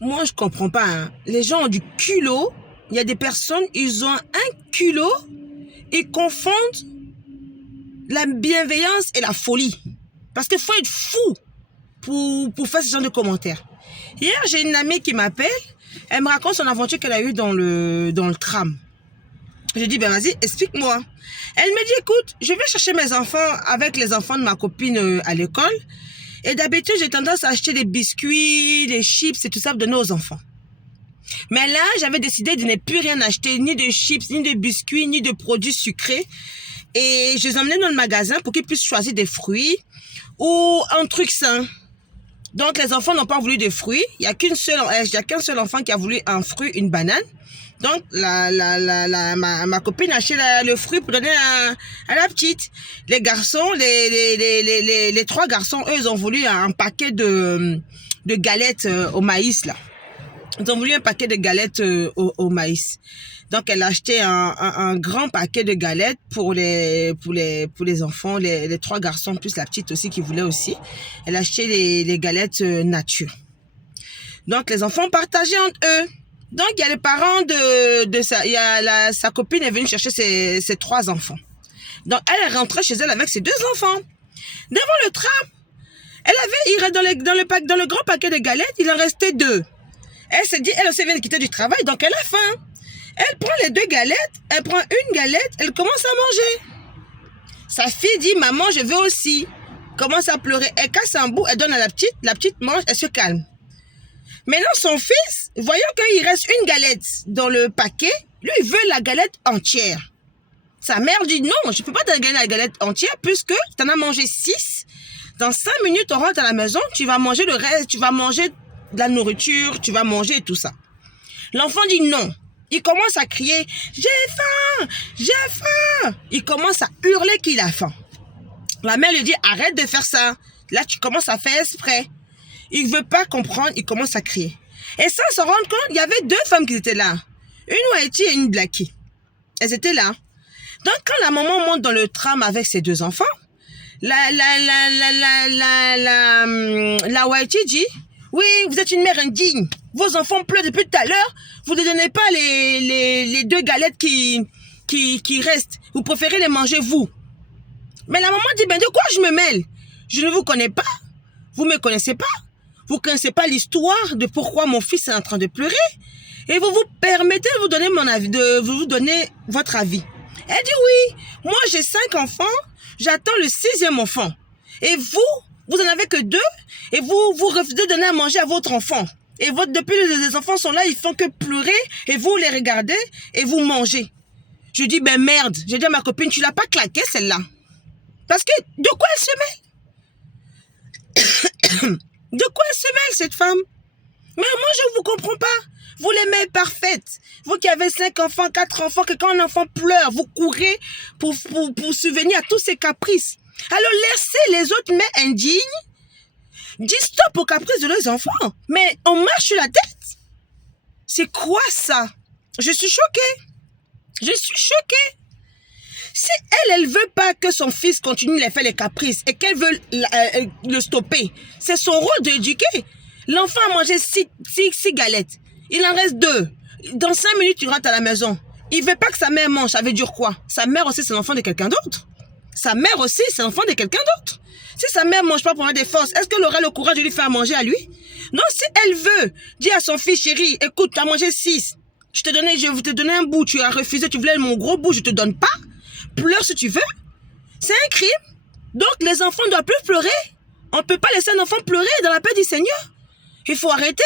Moi, je comprends pas. Hein. Les gens ont du culot. Il y a des personnes, ils ont un culot. Ils confondent la bienveillance et la folie. Parce qu'il faut être fou pour faire ce genre de commentaires. Hier, j'ai une amie qui m'appelle. Elle me raconte son aventure qu'elle a eue dans le tram. Je dis, ben vas-y, explique-moi. Elle me dit, écoute, je vais chercher mes enfants avec les enfants de ma copine à l'école. Et d'habitude, j'ai tendance à acheter des biscuits, des chips et tout ça pour donner aux enfants. Mais là, j'avais décidé de ne plus rien acheter, ni de chips, ni de biscuits, ni de produits sucrés. Et je les emmenais dans le magasin pour qu'ils puissent choisir des fruits ou un truc sain. Donc, les enfants n'ont pas voulu de fruits. Il n'y a qu'un seul enfant qui a voulu un fruit, une banane. Donc, ma copine a acheté le fruit pour donner à la petite. Les garçons, les trois garçons, eux, ils ont voulu un paquet de galettes au maïs, là. Ils ont voulu un paquet de galettes au maïs. Donc, elle a acheté un grand paquet de galettes pour les enfants, les trois garçons, plus la petite aussi qui voulait aussi. Elle a acheté les galettes nature. Donc, les enfants partageaient entre eux. Donc, il y a les parents sa copine est venue chercher ses trois enfants. Donc, elle est rentrée chez elle avec ses deux enfants. Devant le tram, dans le grand paquet de galettes, il en restait deux. Elle s'est dit, elle aussi vient de quitter du travail, donc elle a faim. Elle prend les deux galettes, elle prend une galette, elle commence à manger. Sa fille dit, maman, je veux aussi. Commence à pleurer. Elle casse un bout, elle donne à la petite mange, elle se calme. Maintenant, son fils, voyant qu'il reste une galette dans le paquet, lui, il veut la galette entière. Sa mère dit, non, je ne peux pas te donner la galette entière puisque tu en as mangé 6. Dans 5 minutes, on rentre à la maison, tu vas manger le reste, tu vas manger de la nourriture, tu vas manger et tout ça. L'enfant dit non. Il commence à crier, j'ai faim, j'ai faim. Il commence à hurler qu'il a faim. La mère lui dit, arrête de faire ça. Là, tu commences à faire exprès. Il ne veut pas comprendre, il commence à crier. Et sans se rendre compte, il y avait deux femmes qui étaient là. Une Whitey et une Blackie. Elles étaient là. Donc, quand la maman monte dans le tram avec ses deux enfants, la Whitey dit, oui, vous êtes une mère indigne. Vos enfants pleurent depuis tout à l'heure. Vous ne donnez pas les deux galettes qui restent. Vous préférez les manger vous. Mais la maman dit, ben de quoi je me mêle? Je ne vous connais pas. Vous ne me connaissez pas. Vous ne connaissez pas l'histoire de pourquoi mon fils est en train de pleurer. Et vous vous permettez de vous donner mon avis, de vous donner votre avis. Elle dit oui, moi j'ai 5 enfants, j'attends le 6e enfant. Et vous en avez que 2 et vous refusez de donner à manger à votre enfant. Et depuis les enfants sont là, ils font que pleurer et vous les regardez et vous mangez. Je dis ben merde, j'ai dit à ma copine, tu l'as pas claqué celle-là. Parce que de quoi elle se mêle? De quoi elle se mêle cette femme? Mais moi je ne vous comprends pas. Vous l'aimez parfaite. Vous qui avez 5 enfants, 4 enfants, que quand un enfant pleure, vous courez pour subvenir à tous ses caprices. Alors laissez les autres mères indignes. Dis stop aux caprices de leurs enfants. Mais on marche sur la tête. C'est quoi ça? Je suis choquée. Je suis choquée. Si elle veut pas que son fils continue de faire les caprices et qu'elle veut le stopper, c'est son rôle d'éduquer. L'enfant a mangé 6 galettes. Il en reste 2. Dans 5 minutes, tu rentres à la maison. Il veut pas que sa mère mange. Ça veut dire quoi? Sa mère aussi, c'est l'enfant de quelqu'un d'autre. Sa mère aussi, c'est l'enfant de quelqu'un d'autre. Si sa mère ne mange pas pour avoir des forces, est-ce qu'elle aura le courage de lui faire manger à lui? Non, si elle veut, dis à son fils, chéri, écoute, tu as mangé 6. Je vais te donner un bout. Tu as refusé, tu voulais mon gros bout, je te donne pas. Pleure si tu veux. C'est un crime. Donc, les enfants ne doivent plus pleurer. On ne peut pas laisser un enfant pleurer dans la paix du Seigneur. Il faut arrêter.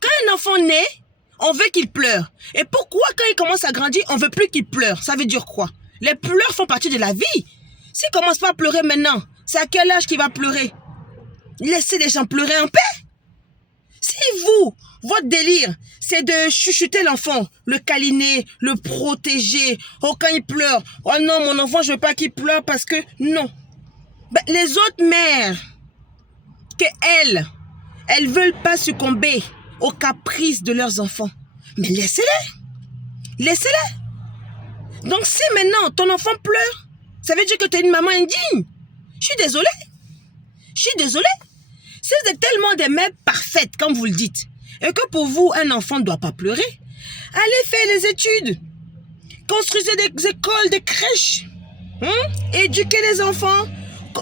Quand un enfant naît, on veut qu'il pleure. Et pourquoi quand il commence à grandir, on ne veut plus qu'il pleure? Ça veut dire quoi? Les pleurs font partie de la vie. S'il ne commence pas à pleurer maintenant, c'est à quel âge qu'il va pleurer? Laissez les gens pleurer en paix. Si votre délire, c'est de chuchoter l'enfant, le câliner, le protéger. Oh, quand il pleure, oh non, mon enfant, je ne veux pas qu'il pleure parce que... Non. Ben, les autres mères, elles veulent pas succomber aux caprices de leurs enfants. Mais laissez-les. Laissez-les. Donc si maintenant ton enfant pleure, ça veut dire que tu es une maman indigne. Je suis désolée. Si vous êtes tellement des mères parfaites, comme vous le dites, et que pour vous, un enfant ne doit pas pleurer, allez faire les études. Construisez des écoles, des crèches. Éduquez les enfants.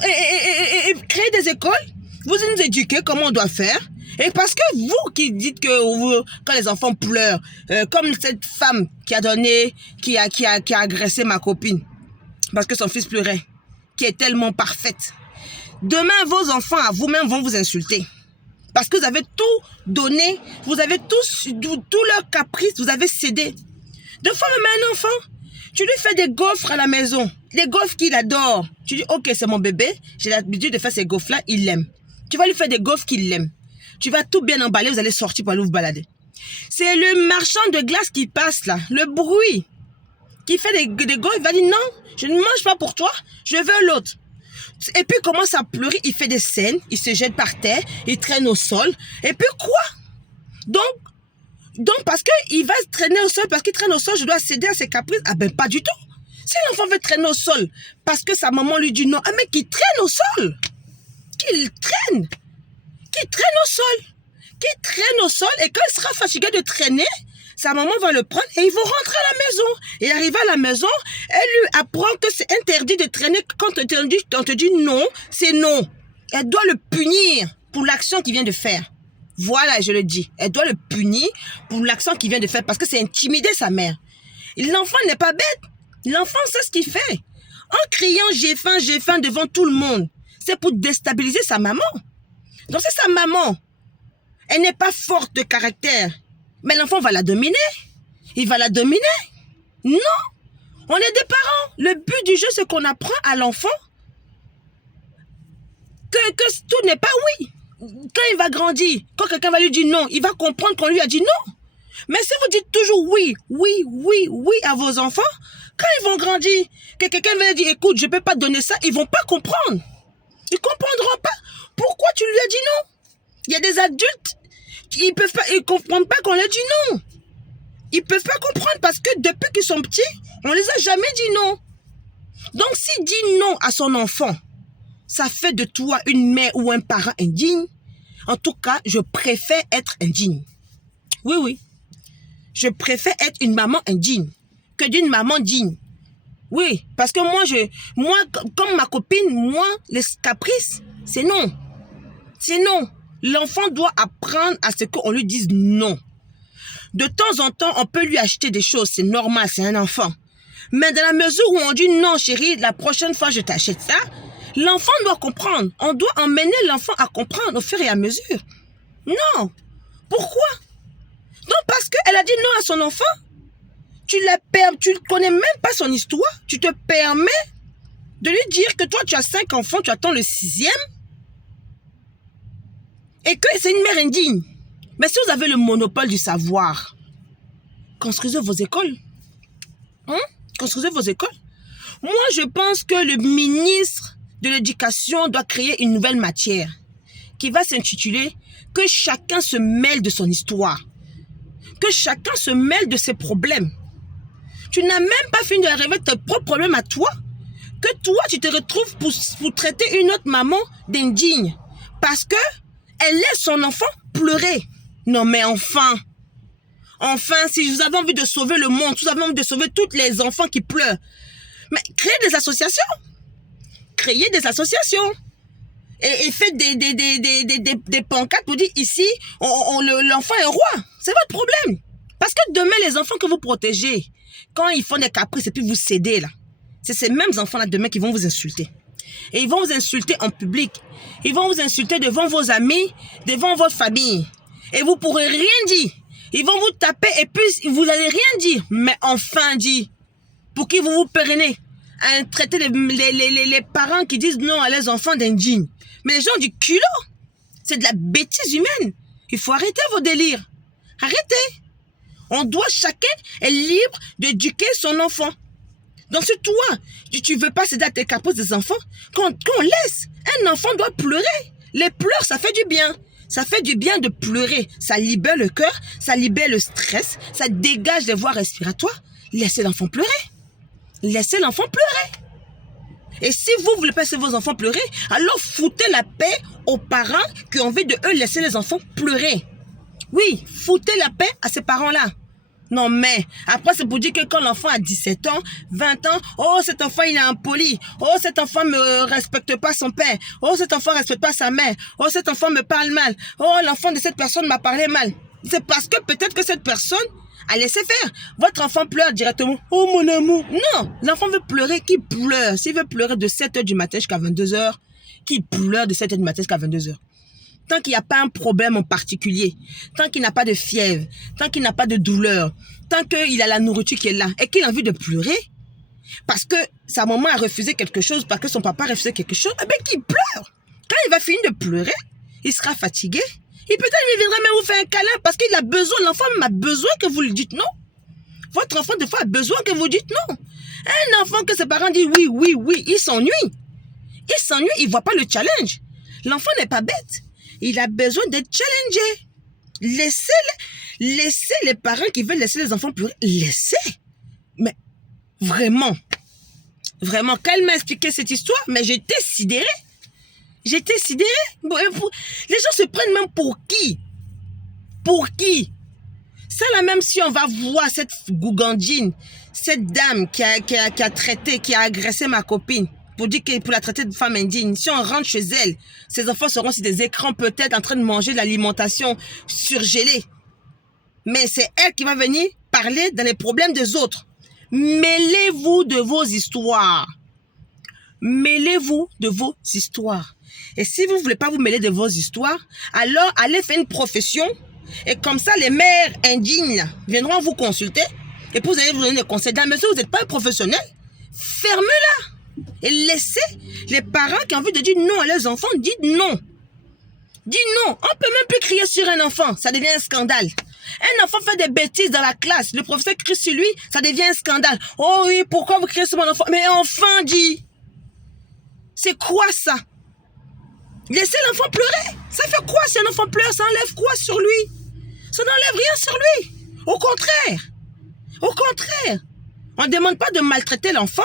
Et créez des écoles. Vous nous éduquez comment on doit faire. Et parce que vous qui dites que quand les enfants pleurent, comme cette femme qui a agressé ma copine, parce que son fils pleurait, qui est tellement parfaite. Demain, vos enfants à vous-même vont vous insulter. Parce que vous avez tout donné, vous avez tous leurs caprices, vous avez cédé. Deux fois même un enfant, tu lui fais des gaufres à la maison, les gaufres qu'il adore. Tu dis, ok, c'est mon bébé, j'ai l'habitude de faire ces gaufres-là, il l'aime. Tu vas lui faire des gaufres qu'il aime. Tu vas tout bien emballer, vous allez sortir pour aller vous balader. C'est le marchand de glace qui passe là, le bruit, qui fait des gaufres, il va dire, non, je ne mange pas pour toi, je veux l'autre. Et puis il commence à pleurer, il fait des scènes, il se jette par terre, il traîne au sol. Et puis quoi? Donc parce qu'il va traîner au sol, parce qu'il traîne au sol, je dois céder à ses caprices. Ah ben pas du tout. Si l'enfant veut traîner au sol, parce que sa maman lui dit non, ah mais qu'il traîne au sol. Qu'il traîne au sol. Qu'il traîne au sol, et quand il sera fatigué de traîner, sa maman va le prendre et ils vont rentrer à la maison. Et arrivé à la maison, elle lui apprend que c'est interdit de traîner. Quand on te dit non, c'est non. Elle doit le punir pour l'action qu'il vient de faire. Voilà, je le dis. Elle doit le punir pour l'action qu'il vient de faire parce que c'est intimider sa mère. L'enfant n'est pas bête. L'enfant sait ce qu'il fait. En criant j'ai faim devant tout le monde, c'est pour déstabiliser sa maman. Donc c'est sa maman. Elle n'est pas forte de caractère. Mais l'enfant va la dominer. Il va la dominer. Non. On est des parents. Le but du jeu, c'est qu'on apprend à l'enfant que tout n'est pas oui. Quand il va grandir, quand quelqu'un va lui dire non, il va comprendre qu'on lui a dit non. Mais si vous dites toujours oui à vos enfants, quand ils vont grandir, que quelqu'un va dire écoute, je ne peux pas donner ça, ils ne vont pas comprendre. Ils ne comprendront pas. Pourquoi tu lui as dit non? Il y a des adultes, ils ne comprennent pas qu'on leur dit non. Ils ne peuvent pas comprendre parce que depuis qu'ils sont petits, on ne les a jamais dit non. Donc s'il dit non à son enfant, ça fait de toi une mère ou un parent indigne. En tout cas, je préfère être indigne. Oui. Je préfère être une maman indigne que d'une maman digne. Oui, parce que moi, comme ma copine, moi, les caprices, c'est non. C'est non. L'enfant doit apprendre à ce qu'on lui dise non. De temps en temps, on peut lui acheter des choses, c'est normal, c'est un enfant. Mais dans la mesure où on dit non, chérie, la prochaine fois, je t'achète ça, l'enfant doit comprendre. On doit emmener l'enfant à comprendre au fur et à mesure. Non. Pourquoi? Non, parce qu'elle a dit non à son enfant. Tu ne connais même pas son histoire. Tu te permets de lui dire que toi, tu as 5 enfants, tu attends le 6e. Et que c'est une mère indigne. Mais si vous avez le monopole du savoir, construisez vos écoles. Construisez vos écoles. Moi, je pense que le ministre de l'Éducation doit créer une nouvelle matière qui va s'intituler « Que chacun se mêle de son histoire ». Que chacun se mêle de ses problèmes. Tu n'as même pas fini de rêver tes propres problèmes à toi. Que toi, tu te retrouves pour traiter une autre maman d'indigne. Parce que elle laisse son enfant pleurer. Non mais enfin, si vous avez envie de sauver le monde, si vous avez envie de sauver tous les enfants qui pleurent, mais créez des associations. Créez des associations. Et faites des pancartes pour dire ici, l'enfant est roi. C'est votre problème. Parce que demain, les enfants que vous protégez, quand ils font des caprices et puis vous cédez là, c'est ces mêmes enfants-là demain qui vont vous insulter. Et ils vont vous insulter en public. Ils vont vous insulter devant vos amis, devant votre famille. Et vous ne pourrez rien dire. Ils vont vous taper et puis vous n'allez rien dire. Mais enfin dit, pour qui vous vous prenez à traiter les parents qui disent non à leurs enfants d'indignes. Mais les gens du culot, c'est de la bêtise humaine. Il faut arrêter vos délires. Arrêtez. Chacun est libre d'éduquer son enfant. Donc si toi, tu ne veux pas céder à tes caprices des enfants, qu'on laisse. Un enfant doit pleurer. Les pleurs, ça fait du bien. Ça fait du bien de pleurer. Ça libère le cœur, ça libère le stress, ça dégage les voies respiratoires. Laissez l'enfant pleurer. Laissez l'enfant pleurer. Et si vous voulez pas laisser vos enfants pleurer, alors foutez la paix aux parents qui ont envie de eux laisser les enfants pleurer. Oui, foutez la paix à ces parents-là. Non, mais après, c'est pour dire que quand l'enfant a 17 ans, 20 ans, oh, cet enfant, il est impoli. Oh, cet enfant ne respecte pas son père. Oh, cet enfant ne respecte pas sa mère. Oh, cet enfant me parle mal. Oh, l'enfant de cette personne m'a parlé mal. C'est parce que peut-être que cette personne a laissé faire. Votre enfant pleure directement. Oh, mon amour. Non, l'enfant veut pleurer, qu'il pleure. S'il veut pleurer de 7 h du matin jusqu'à 22 h, qu'il pleure de 7 h du matin jusqu'à 22 h. Tant qu'il n'y a pas un problème en particulier, tant qu'il n'a pas de fièvre, tant qu'il n'a pas de douleur, tant qu'il a la nourriture qui est là et qu'il a envie de pleurer, parce que sa maman a refusé quelque chose, parce que son papa a refusé quelque chose, eh bien qu'il pleure. Quand il va finir de pleurer, il sera fatigué. Et peut-être il viendra même vous faire un câlin parce qu'il a besoin, l'enfant même a besoin que vous lui dites non. Votre enfant, des fois, a besoin que vous dites non. Un enfant que ses parents disent oui, oui, oui, il s'ennuie. Il s'ennuie, il ne voit pas le challenge. L'enfant n'est pas bête. Il a besoin d'être challengé. Laissez les parents qui veulent laisser les enfants pleurer. Laissez. Mais vraiment, quand elle m'a expliqué cette histoire, mais j'étais sidérée. J'étais sidérée. Bon, les gens se prennent même pour qui? Pour qui? Ça là, même si on va voir cette gougandine, cette dame qui a traité, qui a agressé ma copine, pour la traiter de femme indigne. Si on rentre chez elle, ses enfants seront sur des écrans peut-être en train de manger de l'alimentation surgelée. Mais c'est elle qui va venir parler dans les problèmes des autres. Mêlez-vous de vos histoires. Mêlez-vous de vos histoires. Et si vous ne voulez pas vous mêler de vos histoires, alors allez faire une profession. Et comme ça, les mères indignes viendront vous consulter. Et puis vous allez vous donner des conseils. Dans la mesure où vous n'êtes pas un professionnel, fermez-la. Et laissez les parents qui ont envie de dire non à leurs enfants, dites non. Dites non. On peut même plus crier sur un enfant, ça devient un scandale. Un enfant fait des bêtises dans la classe, le professeur crie sur lui, ça devient un scandale. Oh oui, pourquoi vous criez sur mon enfant? Mais enfant dit, c'est quoi ça? Laissez l'enfant pleurer. Ça fait quoi si un enfant pleure? Ça enlève quoi sur lui? Ça n'enlève rien sur lui. Au contraire. Au contraire. On ne demande pas de maltraiter l'enfant,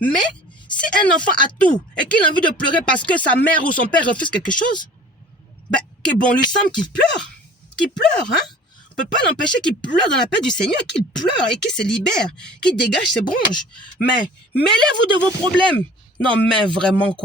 mais si un enfant a tout et qu'il a envie de pleurer parce que sa mère ou son père refuse quelque chose, ben, que bon lui semble qu'il pleure. Qu'il pleure, hein? On ne peut pas l'empêcher qu'il pleure dans la paix du Seigneur, qu'il pleure et qu'il se libère, qu'il dégage ses bronches. Mais mêlez-vous de vos problèmes. Non, mais vraiment, quoi.